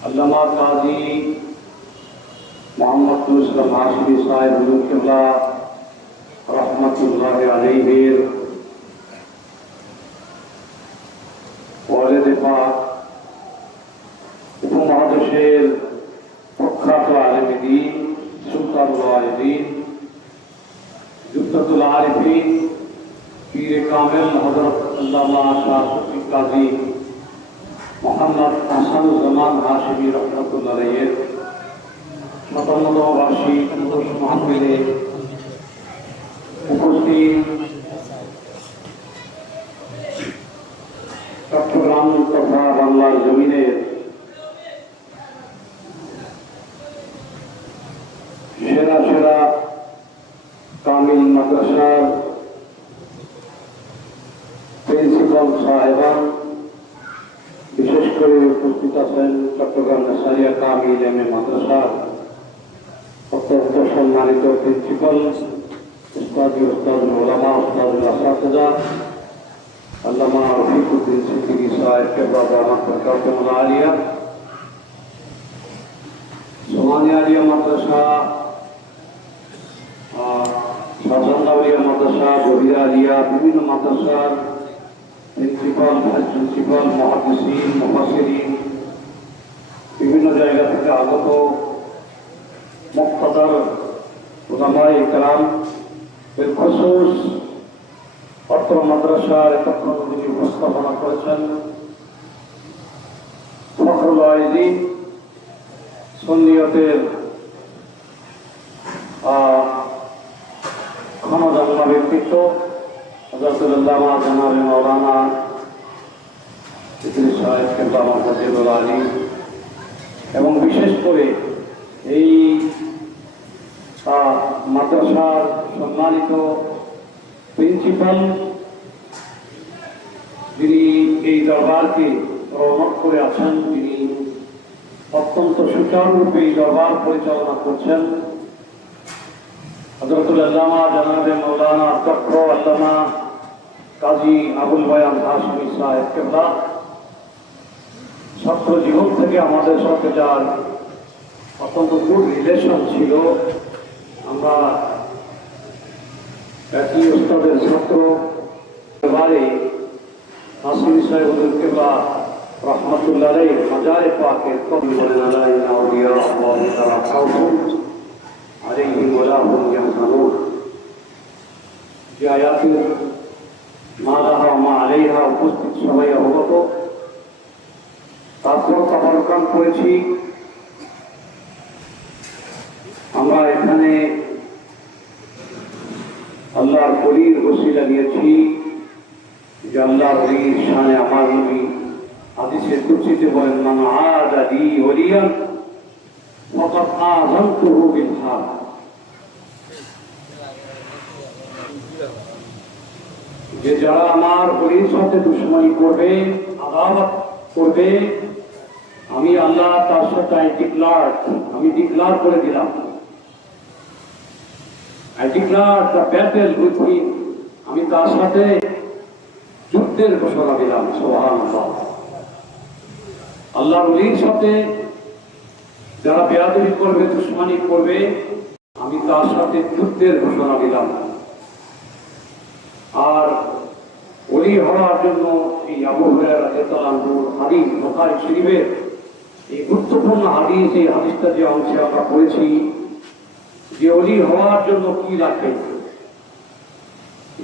আল্লামা কাজী মোহাম্মদ ইসলাম হাসিমি সাহেব হুজুরকেল্লা রহমতুল্লাহ আলহের ওয়ালেদে পাক উপমহাদেশের প্রখ্যাত আলমদিন সুলতানুল আলদিন যুদ্ধতুল আরিফিন পীর কামেল হজরত আল্লামা শাহ কাজী মোহাম্মদ আসাদুজ্জামান হাসিবি রহমতুল্লাহের সাতান্নতম বার্ষিক দিবস মাহফিলে উপস্থিত চট্টগ্রাম তথা বাংলার জমিনের সেরা সেরা কামিল মাদ্রাসার প্রিন্সিপাল সাহেবান বিশেষ করে উপস্থিত আছেন চট্টগ্রাম সারিয়া কামিল এম এ মাদ্রাসার অত্যন্ত সম্মানিত প্রিন্সিপাল, উস্তাদ উস্তাদ ওলামা উস্তাদ আসাদা আল্লামা রফিকুদ্দিন সিদ্দিকী সাহেব কেবলা রহমান বরকাতুল আলিয়া। সোমানি আলিয়া মাদ্রাসা শাহজাহান্দাউলিয়া মাদ্রাসা গভীরা আলিয়া, বিভিন্ন মাদ্রাসার প্রিন্সিপাল, ভাইস প্রিন্সিপাল মহাদিসিন মুফাসিরিন বিভিন্ন জায়গা থেকে আগত মুক্তাদার ওলামাই ইকরাম খসুস অত্র মাদ্রাসার যিনি উপস্থাপনা করেছেন ফখরুল আইদিন, সন্নিয়তের ক্ষমতাঙ্গা ব্যক্তিত্ব মৌলানা আলী এবং বিশেষ করে এই মাদ্রাসার সম্মানিত প্রিন্সিপাল যিনি এই দরবারকে রৌনক করে আছেন, যিনি অত্যন্ত সুচারুরূপে এই দরবার পরিচালনা করছেন হজরতুল আল্লামা জানাবে মৌলানা চক্র আল্লামা কাজী আবুল বয়ান হাসমি সাহেব কেবলা। ছাত্র জীবন থেকে আমাদের সাথে যার অত্যন্ত গুড রিলেশন ছিল, আমরা একই উস্তাদের ছাত্র এবারে হাসানি সাহেবুল রহমতুল্লাহ হাজারে যে মা উপস্থিত সবাই অবগত। তারপর তাবারকাম করেছি আমরা এখানে হাদিসের কুচিতে বলেন, মান আদা দি হরিয়ান ফাকাদ আযানতুহু বিল হার যে যারা আমার হরির সাথে দুশ্মনি করবে, আদালত করবে, আমি আল্লাহ তার সাথে আই ডিক্লার, আমি ডিক্লার করে দিলাম। I declare the battle with আমি তার সাথে যুদ্ধের ঘোষণা দিলাম সোহান আল্লাহর অলির সাথে যারা বেয়াদবি করবে, দুশ্মনী করবে, আমি তার সাথে যুদ্ধের ঘোষণা দিলাম। আর অলি হওয়ার জন্য এই আবু হুরায়রাহুর হাদিস বুখারী শরীফের এই গুরুত্বপূর্ণ হাদিস, এই হাদিসটা যে অংশে আমরা পড়েছি, যে অলি হওয়ার জন্য কি রাখে?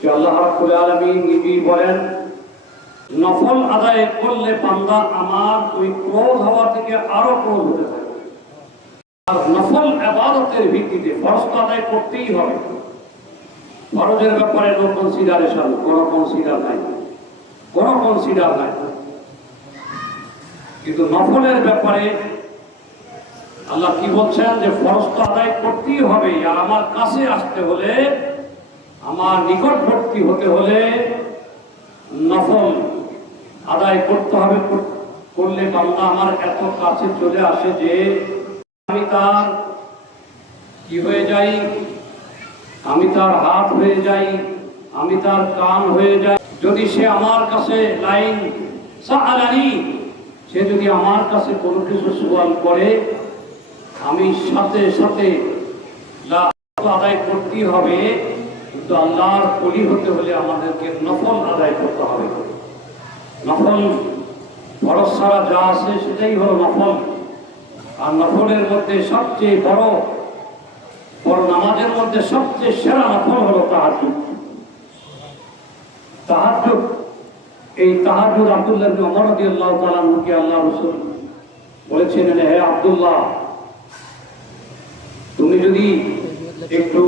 যে আল্লাহ আলামিন নিজেই বলেন নফল আদায় করলে বান্দা আমার ওই ক্রোধ হওয়া থেকে আরও ক্রোধ হতে থাকে আর নফল আবাদতের ভিত্তিতে ফরজ আদায় করতেই হবে। ফরজের ব্যাপারে নো কনসিডারেশন কোনো কনসিডার নাই। কোনো কনসিডার নাই। কিন্তু নফলের ব্যাপারে আল্লাহ কি বলছেন যে ফরজ তো আদায় করতেই হবে, আর আমার কাছে আসতে হলে, আমার নিকটবর্তী হতে হলে নফল আদায় করতে হবে করলে বান্দা আমার এত কাছে চলে আসে যে আমি তার কি হয়ে যাই? আমি তার হাত হয়ে যাই, আমি তার কান হয়ে যাই। যদি সে আমার কাছে লাইন সাহালানি সে যদি আমার কাছে কোনো কিছু সোয়াল করে, আমি সাথে সাথে আদায় করতেই হবে, কিন্তু আল্লাহর কলি হতে হলে আমাদেরকে নফল আদায় করতে হবে। নফল, ফরজ ছাড়া যা আছে সেটাই হলো নফল। আর নফলের মধ্যে সবচেয়ে বড় বড় নামাজের মধ্যে সবচেয়ে সেরা নফল হলো তাহাজুদ তাহাজুদ এই তাহাজুদ আব্দুল্লাহ বিন ওমর রাদিয়াল্লাহু তাআলা মুকে আল্লাহ রাসূল বলেছিলেন হে আব্দুল্লাহ, তুমি যদি একটু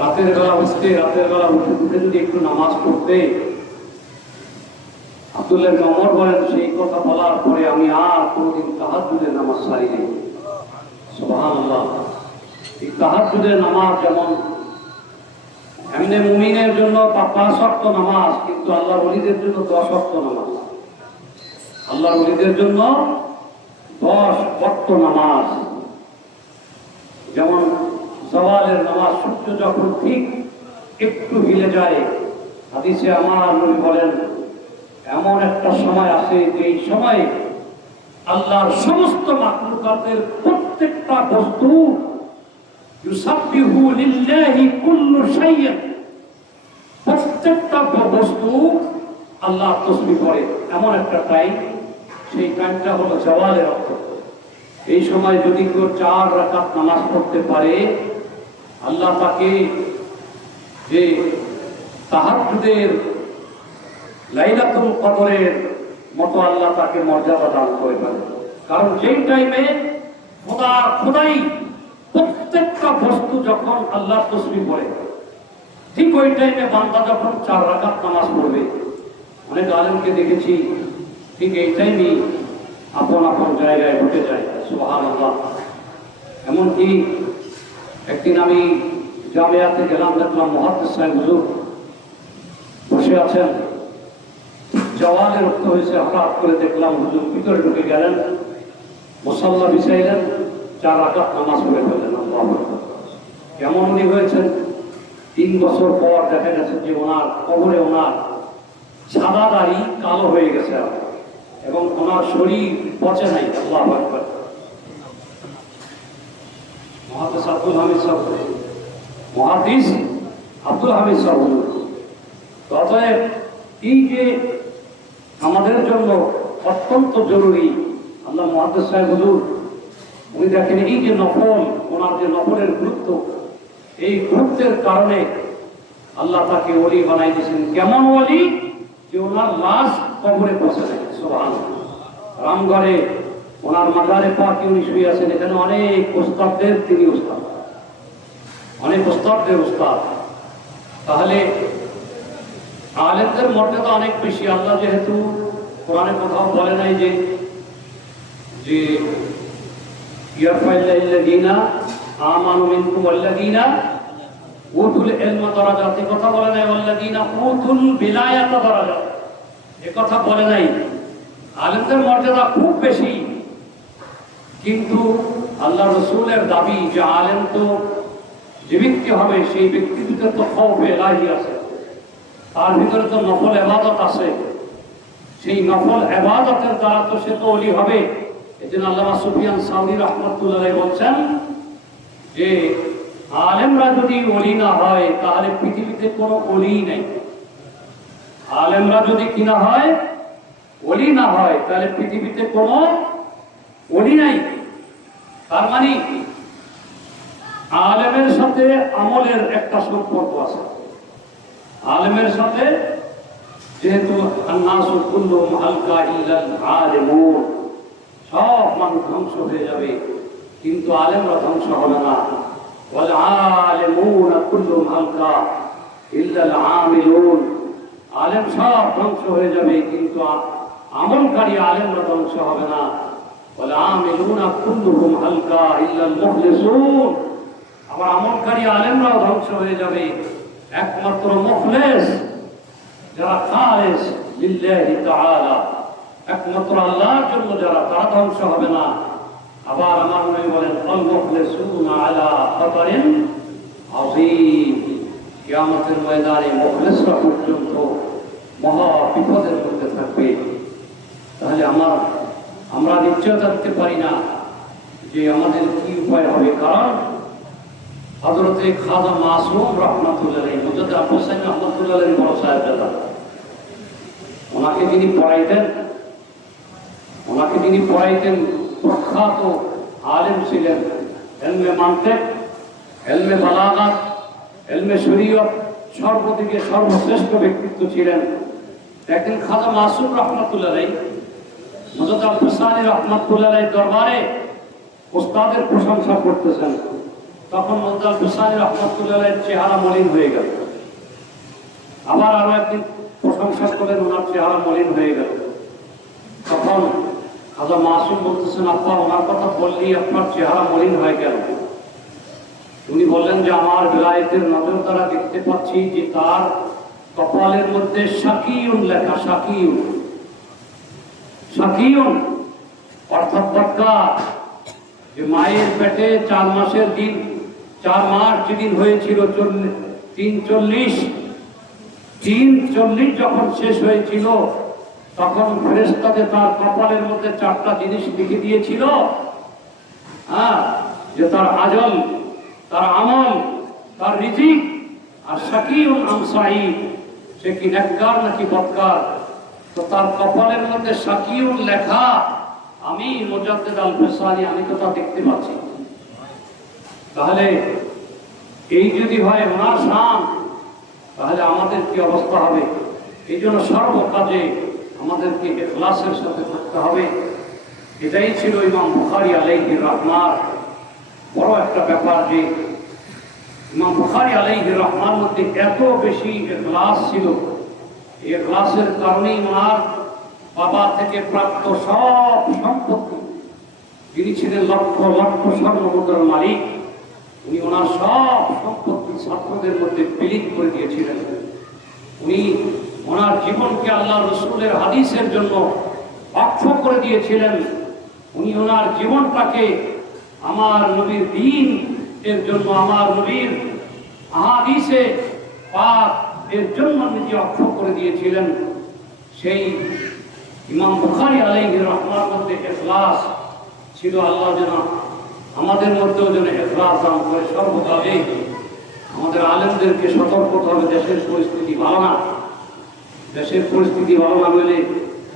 রাতের বেলা উঠতে, রাতের বেলা উঠে উঠে যদি একটু নামাজ পড়তে আব্দুল্লাহ ওমর বলেন, সেই কথা বলার পরে আমি আর কোনোদিন তাহাজুদের নামাজ সারি নাই। সুবহানাল্লাহ। এই তাহাজুদের নামাজ যেমন এমনি মুমিনের জন্য পাঁচ অক্ত নামাজ, কিন্তু আল্লাহর ওলিদের জন্য দশ অক্ত নামাজ। আল্লাহর ওলিদের জন্য দশ অক্ত নামাজ। যেমন সওয়ালের নামাজ সূর্য যখন ঠিক একটু হিলে যায়, হাদিসে আমার নবী বলেন এমন একটা সময় আছে যে এই সময় আল্লাহর সমস্ত মাকলুকাতের প্রত্যেকটা বস্তু কুল্লু শাইইন। প্রত্যেকটা বস্তু আল্লাহ তসবি করে। এমন একটা টাইম সেই টাইমটা হলো জওয়ালের অর্থ এই সময় যদি কেউ চার রাকাত নামাজ পড়তে পারে, আল্লাহ তাকে যে তাহাজ্জুদের লাইলাতুল কদরের মতো আল্লাহ তাকে মর্যাদা দান করে পারে কারণ যেই টাইমে খোদা খোদাই প্রত্যেকটা বস্তু যখন আল্লাহ তসবি পড়ে, ঠিক ওই টাইমে বান্দা যখন চার রাকাত নামাজ পড়বে, অনেক আলেমকে দেখেছি, ঠিক এই টাইমেই আপন আপন জায়গায় ঢুকে যায় সুহান আল্লাহ এমনকি একদিন আমি জামিয়াতে গেলাম, দেখলাম মহাত্মা সাহেব হুজুর বসে আছেন। জওয়ালে রক্ত হয়েছে হঠাৎ করে দেখলাম, হুজুর ভিতরে ঢুকে গেলেন, মুসাল্লা বিছাইলেন চার আকাত নামাজ পড়ে আল্লাহু কেমন উনি হয়েছেন? তিন বছর পর দেখা গেছে যে ওনার কবরে ওনার সাদা দাড়ি কালো হয়ে গেছে এবং ওনার শরীর পচে নাই, আল্লাহ আকবার। আব্দুল হামিদ সাহেব মহাদিস আব্দুল হামিদ সাহেব, অতএব এই যে আমাদের জন্য অত্যন্ত জরুরি। আল্লাহ মহাদিস সাহেব হুজুর, উনি দেখেন এই যে নফল, ওনার যে নফলের গুরুত্ব, এই গুরুত্বের কারণে আল্লাহ তাকে ওলি বানাই দিয়েছেন। কেমন ওলি? যে ওনার লাশ কবরে পৌঁছে দেয়। সোহান রামগড়ে, ওনার মাজারে পাকি উনি শুয়ে আছেন। এখানে অনেক ওস্তাদদের তিনি ওস্তাদ। অনেক ওস্তাদদের ওস্তাদ। তাহলে আলেমদের মর্যাদা অনেক বেশি। আল্লাহ যেহেতু কোরআনে কোথাও বলে নাই যে যে বলে বলে মর্যাদা খুব বেশি। কিন্তু আল্লাহ রসুলের দাবি যে আলেম তো যে ব্যক্তি হবে, সেই ব্যক্তির তো খৌফে এলাহি আছে। তার ভিতরে তো নফল এবাদত আছে। সেই নফল এবাদতের দ্বারা তো সে তো অলি হবে। জন্য আল্লাহ সুফিয়ান সাউদি রহমতুল্লাহ বলছেন যে, আলেমরা যদি অলি না হয়, তাহলে পৃথিবীতে কোনো অলি নেই। আলেমরা যদি কিনা হয় অলি না হয়, তাহলে পৃথিবীতে কোনো অলি নাই। তার মানে আলেমের সাথে আমলের একটা সম্পর্ক আছে। আলেমের সাথে যেহেতু কুল্লুম হালকা আলিমুন, সব মানুষ ধ্বংস হয়ে যাবে। কিন্তু আলেমরা ধ্বংস হবে না। ওয়াল আলিমুন কুল্লুম হালকা ইল্লাল আমিলুন। আলেম সব ধ্বংস হয়ে যাবে, কিন্তু আমলকারী আলেমরা ধ্বংস হবে না। ওয়াল আমিলুন কুল্লুহুম হালকা ইল্লাল মুখলিসুন। আবার আমলকারী আলেমরাও ধ্বংস হয়ে যাবে। একমাত্র মুখলেস যারা খালেস লিল্লাহি তাআলা একমাত্র আল্লাহর জন্য যারা তারা ধ্বংস হবে না আবার আমার নবী বলেন আল মুখলিসুনা আলা খাতারিন আযীম কিয়ামতের ময়দানে মুখলিসরা পর্যন্ত মহা বিপদের মধ্যে থাকবে তাহলে আমার আমরা নিশ্চয়তা দিতে পারি না যে আমাদের কি উপায় হবে কারণ হজরতে খাজা মাসুম রহমতুল্লাহ হজরত আব্দুল সাইন রহমতুল্লাহ বড় সাহেব দাদা। ওনাকে যিনি পড়াইতেন, ওনাকে যিনি পড়াইতেন প্রখ্যাত আলেম ছিলেন, এলমে মানতেক, এলমে বালাগাত, এলমে শরীয়ত, সর্বদিকে সর্বশ্রেষ্ঠ ব্যক্তিত্ব ছিলেন। একদিন খাজা মাসুম রহমতুল্লাহ হজরত আব্দুল সানি রহমতুল্লাহ দরবারে ওস্তাদের প্রশংসা করতেছেন। তখন মোদ্দাল হুসাইন রহমতুল্লাহ চেহারা মলিন হয়ে গেল। আবার আরও একদিন প্রশংসা করলেন, ওনার চেহারা মলিন হয়ে গেল। তখন খাজা মাসুম বলতেছেন আপা ওনার কথা বললি আপনার চেহারা মলিন হয়ে গেল। উনি বললেন যে, আমার বিলায়তের নজর দ্বারা দেখতে পাচ্ছি যে তার কপালের মধ্যে শাকিউন লেখা, শাকিউন। শাকিউন অর্থাৎ যে মায়ের পেটে চার মাসের দিন চার মাস যেদিন হয়েছিল তিন চল্লিশ। তিন চল্লিশ যখন শেষ হয়েছিল, তখন ফেরেস্তাতে তার কপালের মধ্যে চারটা জিনিস লিখে দিয়েছিল। হ্যাঁ যে তার আজল, তার আমল, তার রিজিক আর সাকিউন আমসাই, সে কি নেককার নাকি বৎকার তো তার কপালের মধ্যে সাকিউন লেখা, আমি মোজাদ্দেদ আল ফেসানি আমি তো তা দেখতে পাচ্ছি তাহলে এই যদি হয় ওনার শান তাহলে আমাদের কি অবস্থা হবে? এই জন্য সর্বকাজে আমাদেরকে এখলাসের সাথে থাকতে হবে। এটাই ছিল ইমাম বুখারি আলাইহি রহমান বড় একটা ব্যাপার যে ইমাম বুখারি আলাইহি রহমান মধ্যে এত বেশি এখলাস ছিল। এখলাসের কারণেই ওনার বাবা থেকে প্রাপ্ত সব সম্পত্তি তিনি ছিলেন লক্ষ লক্ষ স্বর্ণমুদ্রার মালিক উনি ওনার সব সম্পত্তি ছাত্রদের মধ্যে বিলীন করে দিয়েছিলেন। উনি ওনার জীবনকে আল্লাহ রসুলের হাদিসের জন্য অক্ষ করে দিয়েছিলেন। উনি ওনার জীবনটাকে আমার নবীর দিন এর জন্য, আমার নবীর আহাদিসে পাক এর জন্য নিজে অক্ষ করে দিয়েছিলেন। সেই ইমাম বুখারি আলাইহি রহমার মধ্যে এখলাস ছিল আল্লাহ যেন আমাদের মধ্যেও যেন এখলাস দান করে সর্বকালে আমাদের আলেমদেরকে সতর্ক হতে হবে। দেশের পরিস্থিতি ভালো না। দেশের পরিস্থিতি ভালো না হলে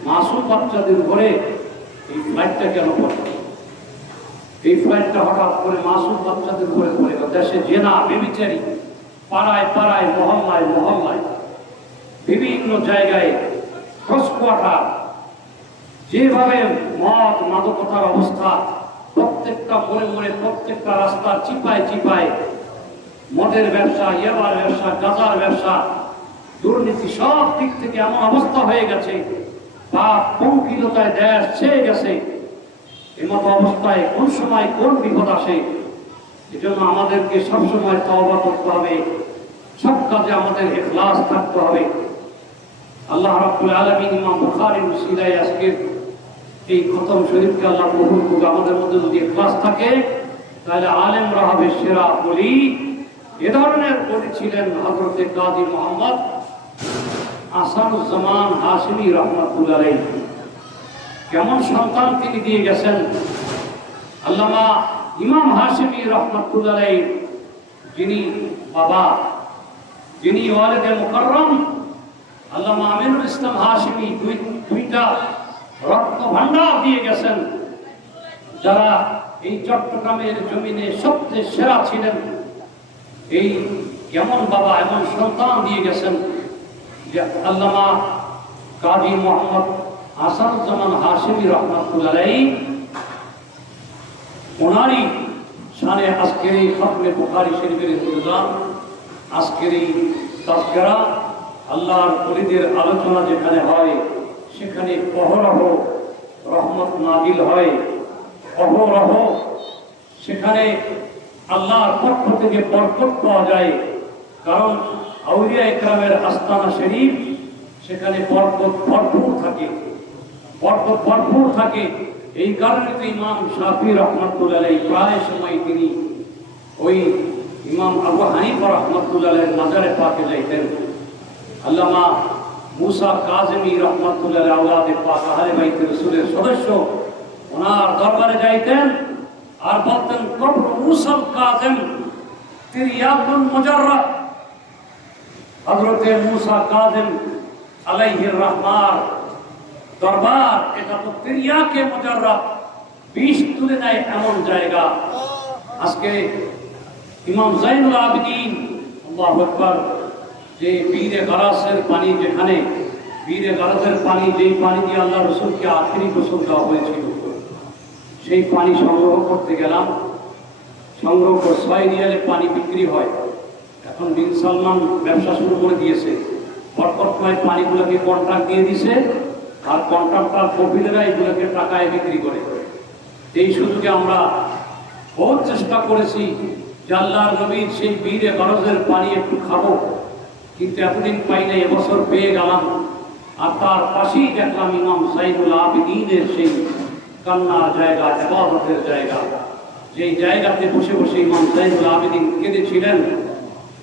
মাসুম বাচ্চাদের ঘরে এই ফ্লাইটটা কেন পড়ে? এই ফ্লাইটটা হঠাৎ করে মাসুম বাচ্চাদের ঘরে পড়ে দেশে জেনা, বেবিচারি, পাড়ায় পাড়ায়, মহল্লায় মহল্লায়, বিভিন্ন জায়গায় ক্রস কোয়ার্টার যেভাবে মদ, মাদকতার অবস্থা প্রত্যেকটা মোড়ে মোড়ে প্রত্যেকটা রাস্তা চিপায় চিপায়। মদের ব্যবসা, ইয়াবার ব্যবসা, গাজার ব্যবসা, দুর্নীতি সব দিক থেকে এমন অবস্থা হয়ে গেছে। বা পঙ্কিলতায় দেশ ছেয়ে গেছে। এমতো অবস্থায় কোন সময় কোন বিপদ আসে? এজন্য আমাদেরকে সবসময় তওবা করতে হবে। সব কাজে আমাদের এখলাস থাকতে হবে। আল্লাহ রাব্বুল আলামিন ইমাম বুখারীর উসিলায় আজকের এই খতম শরীফকে আল্লাহ কবুল করুক। আমাদের মধ্যে যদি ইখলাস থাকে, তাহলে আলেম হবে সেরা বলি। এ ধরনের বলি ছিলেন হযরতে কাজী মোহাম্মদ আসানুজ্জামান হাশিমি রহমাতুল্লাহ কেমন সন্তান তিনি দিয়ে গেছেন। আল্লামা ইমাম হাশিমি রহমাতুল্লাহ যিনি বাবা, যিনি ওয়ালিদে মুকাররম, আল্লামা আমিনুল ইসলাম হাশিমি দুই, দুইটা রত্ন ভান্ডার দিয়ে গেছেন। যারা এই চট্টগ্রামের জমিনে সবচেয়ে সেরা ছিলেন, এই এমন বাবা, এমন সন্তান দিয়ে গেছেন যে আল্লামা কাজী মোহাম্মদ আসাদুজ্জামান হাশিমি রহমতুল্লাহ ওনারই সানে আজকের এই খতমে বুখারি শরীফের ইন্তজাম আজকের এই তাস্করা আল্লাহর পরিদের আলোচনা যেখানে হয় সেখানে অহরহ রহমত নাজিল হয়। অহরহ সেখানে আল্লাহর পক্ষ থেকে বরকত পাওয়া যায়। কারণ আউলিয়া ইকরামের আস্তানা শরীফ, সেখানে বরকত ভরপুর থাকে। বরকত ভরপুর থাকে। এই কারণে তো ইমাম শাফি রহমতুল্লাহ প্রায় সময় তিনি ওই ইমাম আবু হানিফা রহমতুল্লাহ নাজারে পাকে যাইতেন। আল্লামা মুসা কাজমি রহমতুল্লাহ আউলাদে পাক আহলে বাইত রসুলের সদস্য ওনার দরবারে যাইতেন আর বলতেন কবর মুসল কাজেম তিরিয়াকুন মুজাররদ হযরতে মুসা কাজেম আলাইহির রহমান দরবার এটা তো তিরিয়াকে মুজাররদ বিষ তুলে নেয় এমন জায়গা। আজকে ইমাম জাইনুল আবেদিন আল্লাহু আকবার যে বীরে গারাসের পানি যেখানে বীরে গারাসের পানি, যেই পানি দিয়ে আল্লাহ রসুলকে আখেরি গোসল দেওয়া হয়েছিল, সেই পানি সংগ্রহ করতে গেলাম। সংগ্রহ করে ছয় রিয়ালে পানি বিক্রি হয়। এখন বিন সালমান ব্যবসা শুরু করে দিয়েছে। পরপর পরপরময় পানিগুলোকে কন্ট্রাক্ট দিয়ে দিছে, আর কন্ট্রাক্টার কর্মীরা এগুলোকে টাকায় বিক্রি করে। এই সুযোগে আমরা বহুত চেষ্টা করেছি যে আল্লাহর নবীর সেই বীরে গরজের পানি একটু খাব। কিন্তু এতদিন পাই না এবছর পেয়ে গেলাম। আর তার পাশেই দেখলাম ইমাম সাইদুল আবিদিনের সেই কান্নার জায়গা, এবাদতের জায়গা। যেই জায়গাতে বসে বসে ইমাম সাইদুল আবিদিন কেঁদেছিলেন,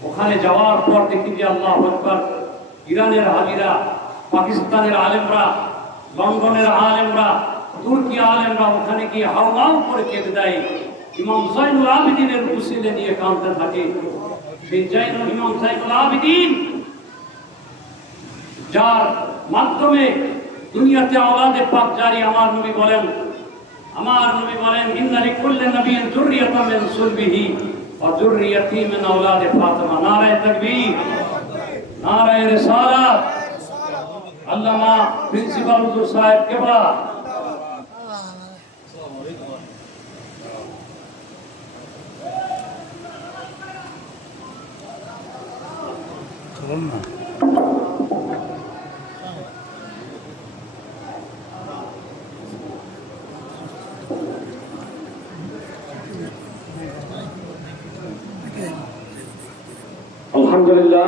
ওখানে যাওয়ার পর দেখি যে আল্লাহ আকবর, ইরানের হাজিরা, পাকিস্তানের আলেমরা, লন্ডনের আলেমরা, তুর্কি আলেমরা ওখানে গিয়ে হাওমাও করে কেঁদে দেয়। ইমাম সাইনুল আবিদিনের উসিলে নিয়ে কাঁদতে থাকে। যার মাধ্যমে দুনিয়াতে আওলাদে পাক জারি আমার নবী বলেন, আমার নবী বলেন ইন্নালি কুল্লি নবিয়্যিন যুররিয়াতাম মিন সুলবিহি ওয়া যুররিয়াতি মিন আওলাদে ফাতিমা। নারায়ে তাকবীর, নারায়ে রিসালাত। আল্লামা প্রিন্সিপাল হুজুর সাহেব কেবলা চলুন না আলহামদুলিল্লাহ,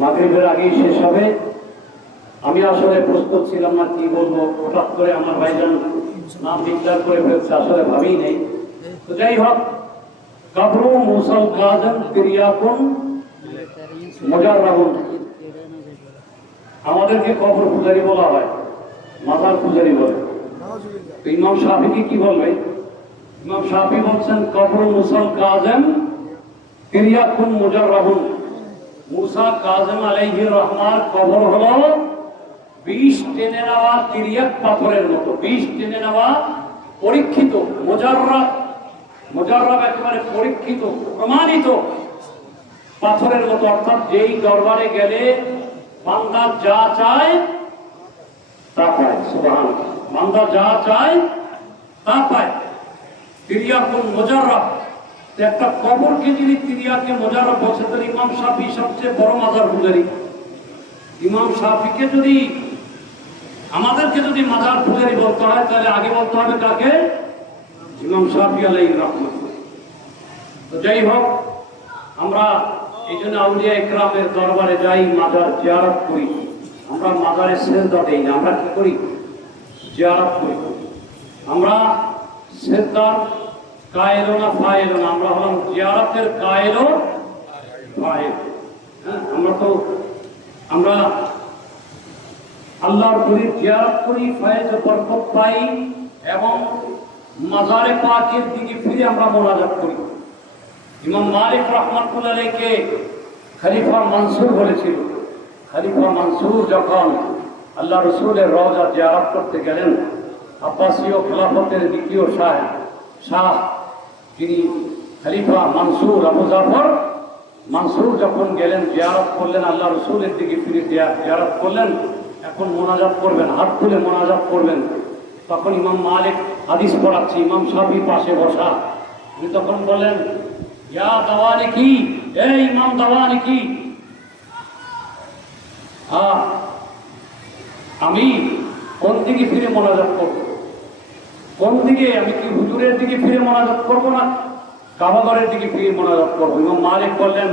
মাগরিবের আগেই শেষ হবে। আমি আসলে প্রস্তুত ছিলাম না, কি বলব, হঠাৎ করে আমার ভাইজান নাম ডিক্লেয়ার করে ফেলছে, আসলে ভাবেই নেই। তো যাই হোক, কাবরু মুসল কাজন ক্রিয়াকুন মজার রাহুল আমাদেরকে কবর পূজারি বলা হয়, মাজার পূজারি বলে। ইমাম শাফিকে কি বলবে? ইমাম শাফি বলছেন, কবর মুসল কাজেম ক্রিয়াকুন মুজার রাহুল মুসা কাজেম আলাইহি রহমান কবর হলো বিষ টেনে নেওয়া তিরিয়াক পাথরের মতো। বিষ টেনে নেওয়া পরীক্ষিত, মোজাররা মোজাররাব একেবারে পরীক্ষিত, প্রমাণিত পাথরের মতো, অর্থাৎ যেই দরবারে গেলে বান্দা যা চায় তা পায় সুবহান বান্দা যা চায় তা পায়। তিরিয়াকুন মোজাররাব তো একটা কবরকে যদি তিরিয়াকে মোজাররাব বলছে তাহলে ইমাম শাফি সবচেয়ে বড় মাজার পূজারী ইমাম শাফিকে যদি, আমাদেরকে যদি মাজার পূজারি বলতে হয়, তাহলে আগে বলতে হবে কাকে? ইমাম শাফি আলাই রহমান তো যাই হোক, আমরা এই জন্য আউলিয়া ইকরামের দরবারে যাই মাজার জিয়ারত করি। আমরা মাজারে সেজদা দেই না, আমরা কি করি? জিয়ারত করি। আমরা সেজদার কায়েলো না ফায়েলো না, আমরা হলাম জিয়ারতের কায়েলো ফায়েল। হ্যাঁ আমরা তো, আমরা আল্লাহর গুলি জিয়ারত করি ফয়েজ বরকত পাই এবং মাজারে পাকের দিকে ফিরে আমরা মোনাজাত করি। ইমাম মালিক আলাইকে খলিফা মনসুর বলেছিল। খলিফা মনসুর যখন আল্লাহ রসুলের রওজা জিয়ারত করতে গেলেন, আব্বাসীয় খেলাফতের দ্বিতীয় শাহ শাহ তিনি খলিফা মানসুর আবু জাফর, মনসুর যখন গেলেন, জিয়ারত করলেন, আল্লাহ রসুলের দিকে ফিরে জিয়া- জিয়ারত করলেন, এখন মোনাজাত করবেন, হাত খুলে মোনাজাত করবেন। তখন ইমাম মালিক হাদিস পড়াচ্ছে, ইমাম সাহেব পাশে বসা। উনি তখন বলেন ইয়া দাওয়ানি কি? এই ইমাম দাওয়ানি কি? আমি কোন দিকে ফিরে মোনাজাত করব? কোন দিকে? আমি কি হুজুরের দিকে ফিরে মোনাজাত করব না কাবাগরের দিকে ফিরে মোনাজাত করব? এবং মালিক বললেন,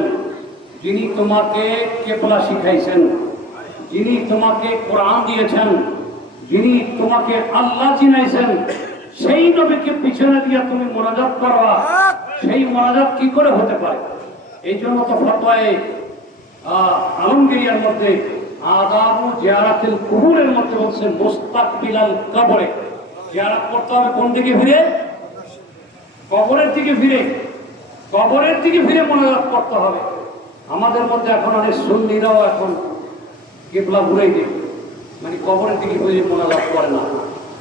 যিনি তোমাকে কেপলা শিখাইছেন, যিনি তোমাকে কোরআন দিয়েছেন, যিনি তোমাকে আল্লাহ চিনাইছেন, সেই নবীকে পিছনে দিয়ে তুমি মোনাজাত করবা। সেই মোনাজাত কি করে হতে পারে? এই জন্য তো ফতোয়ায় আলমগিরিয়ার মধ্যে আদাবু জিয়ারাতিল কুহুরের মধ্যে বলছে মুস্তাকবিলাল কবরে। জিয়ারত করতে হবে কোন দিকে ফিরে? কবরের দিকে ফিরে। কবরের দিকে ফিরে মনোজাত করতে হবে। আমাদের মধ্যে এখন অনেক সুন্নিরাও এখন কেবলা ঘুরেই দেয় মানে কবরের দিকে ফিরে মনোজাত করে না।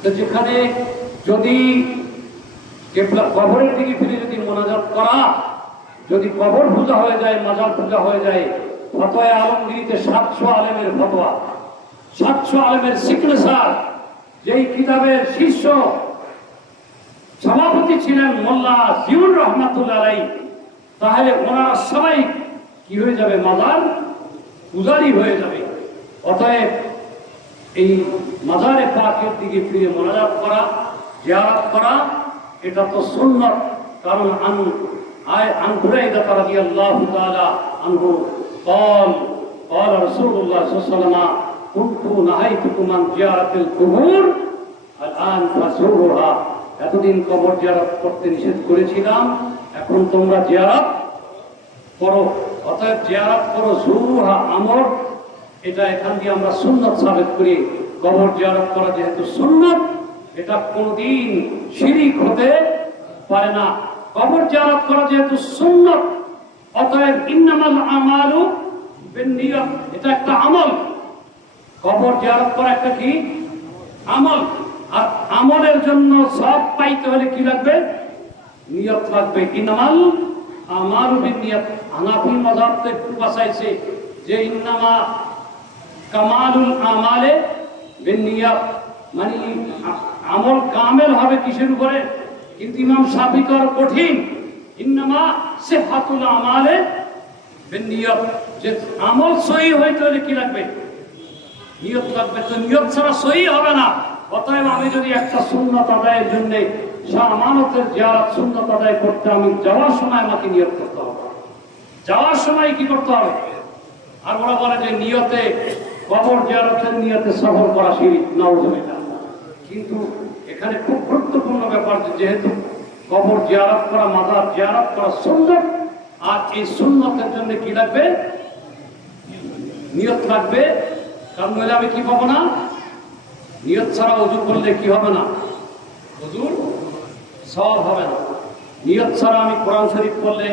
তো যেখানে যদি কবরের দিকে ফিরে যদি মোনাজাত করা, যদি কবর পূজা হয়ে যায়, মাজার পূজা হয়ে যায়, ফতোয়া আলমগিরিতে সাতশো আলেমের ফতোয়া, সাতশো আলেমের সিগনেচার যেই কিতাবের শীর্ষ সভাপতি ছিলেন মোল্লা জিউর রহমাতুল্লাহ আলাই তাহলে ওনারা সবাই কি হয়ে যাবে? মাজার পূজারি হয়ে যাবে। অতএব এই মাজারে পাকের দিকে ফিরে মোনাজাত করা, জিয়ারত করা এটা তো সুন্নত কারণ আন আয় আন বুরাইদা রাদিয়াল্লাহু তাআলা আনহু قال قال رسول الله صلى الله عليه وسلم كنت نهيتكم عن زيارة القبور الآن فزوروها এতদিন কবর জিয়ারত করতে নিষেধ করেছিলাম এখন তোমরা জিয়ারত করো অতএব জিয়ারত করো জুরুহা আমর এটা এখান দিয়ে আমরা সুন্নত সাবেত করি কবর জিয়ারত করা যেহেতু সুন্নত এটা কোনদিন শিরিক হতে পারে না। কবর জিয়ারত করা যেহেতু সুন্নত, অতএব ইন্নামাল এটা একটা আমল। কবর জিয়ারত করা একটা কি? আমল। আর আমলের জন্য সব পাইতে হলে কি লাগবে? নিয়ত লাগবে। ইনামাল আমার নিয়ত হানাফি মজাব তো একটু বাসাইছে যে ইন্নামা কামালুল আমালে বিনিয়াত মানে আমল কামেল হবে কিসের উপরে? কিন্তু ইমাম সাফি কর কঠিন। ইন্নামা সিহাতুল আমালে বিনিয়াত। যে আমল সহি হইতে হলে কি লাগবে? নিয়ত লাগবে। তো নিয়ত ছাড়া সহি হবে না। অতএব আমি যদি একটা সুন্নত আদায়ের জন্য আমানতের জিয়ারত সুন্নত আদায় করতে, আমি যাওয়ার সময় আমাকে নিয়ত করতে হবে। যাওয়ার সময় কি করতে হবে? আর ওরা বলে যে নিয়তে কবর জিয়ারতের নিয়তে সফর করা শিরিক নাউজুবিল্লাহ কিন্তু এখানে খুব গুরুত্বপূর্ণ ব্যাপার যেহেতু কবর জিয়ারত করা, মাজার জিয়ারত করা সুন্দর আর এই সুন্নতের জন্য কি লাগবে? নিয়ত লাগবে। কারণ নইলে আমি কি পাবো না? নিয়ত ছাড়া অজু করলে কি হবে না? অজুর সব হবে না। নিয়ত ছাড়া আমি কোরআন শরীফ পড়লে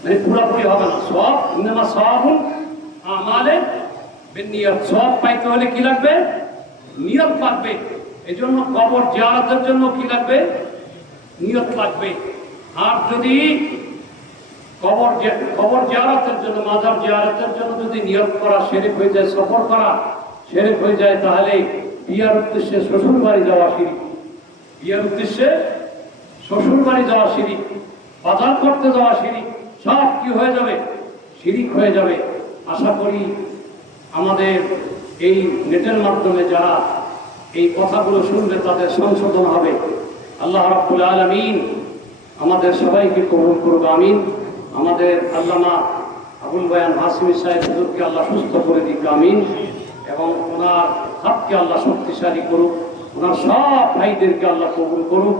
মানে পুরোপুরি হবে না। সব সব আমালে নিয়ত সব পাইতে হলে কি লাগবে? নিয়ত লাগবে। এই জন্য কবর জিয়ারতের জন্য কি লাগবে? নিয়ত লাগবে। আর যদি কবর কবর জিয়ারতের জন্য, মাজার জিয়ারতের জন্য যদি নিয়ত করা শেরিফ হয়ে যায়, সফর করা শেরিফ হয়ে যায়, তাহলে বিয়ার উদ্দেশ্যে শ্বশুর বাড়ি যাওয়া শিরিক বিয়ার উদ্দেশ্যে শ্বশুর বাড়ি যাওয়া শিরিক বাজার করতে যাওয়া শিরিক সব কি হয়ে যাবে? শিরিক হয়ে যাবে। আশা করি আমাদের এই নেটের মাধ্যমে যারা এই কথাগুলো শুনবে, তাদের সংশোধন হবে। আল্লাহ রাব্বুল আলামিন আমাদের সবাইকে কবুল করুক, আমিন। আমাদের আল্লামা আবুল বয়ান হাসিমি সাহেব হুজুরকে আল্লাহ সুস্থ করে দিক, আমিন। এবং ওনার হাতকে আল্লাহ শক্তিশালী করুক, ওনার সব ভাইদেরকে আল্লাহ কবুল করুক।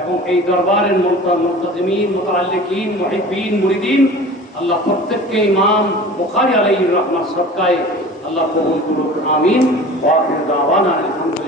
এবং এই দরবারের মোলতার মোলতাজিমিন মোতাল্লিকিন মহিবিন মুরিদিন, আল্লাহ প্রত্যেককে ইমাম বুখারী আলাই রহমান সদকায় আল্লাহ কবুল করুক আমিন। ওয়া আলহামদুলিল্লাহ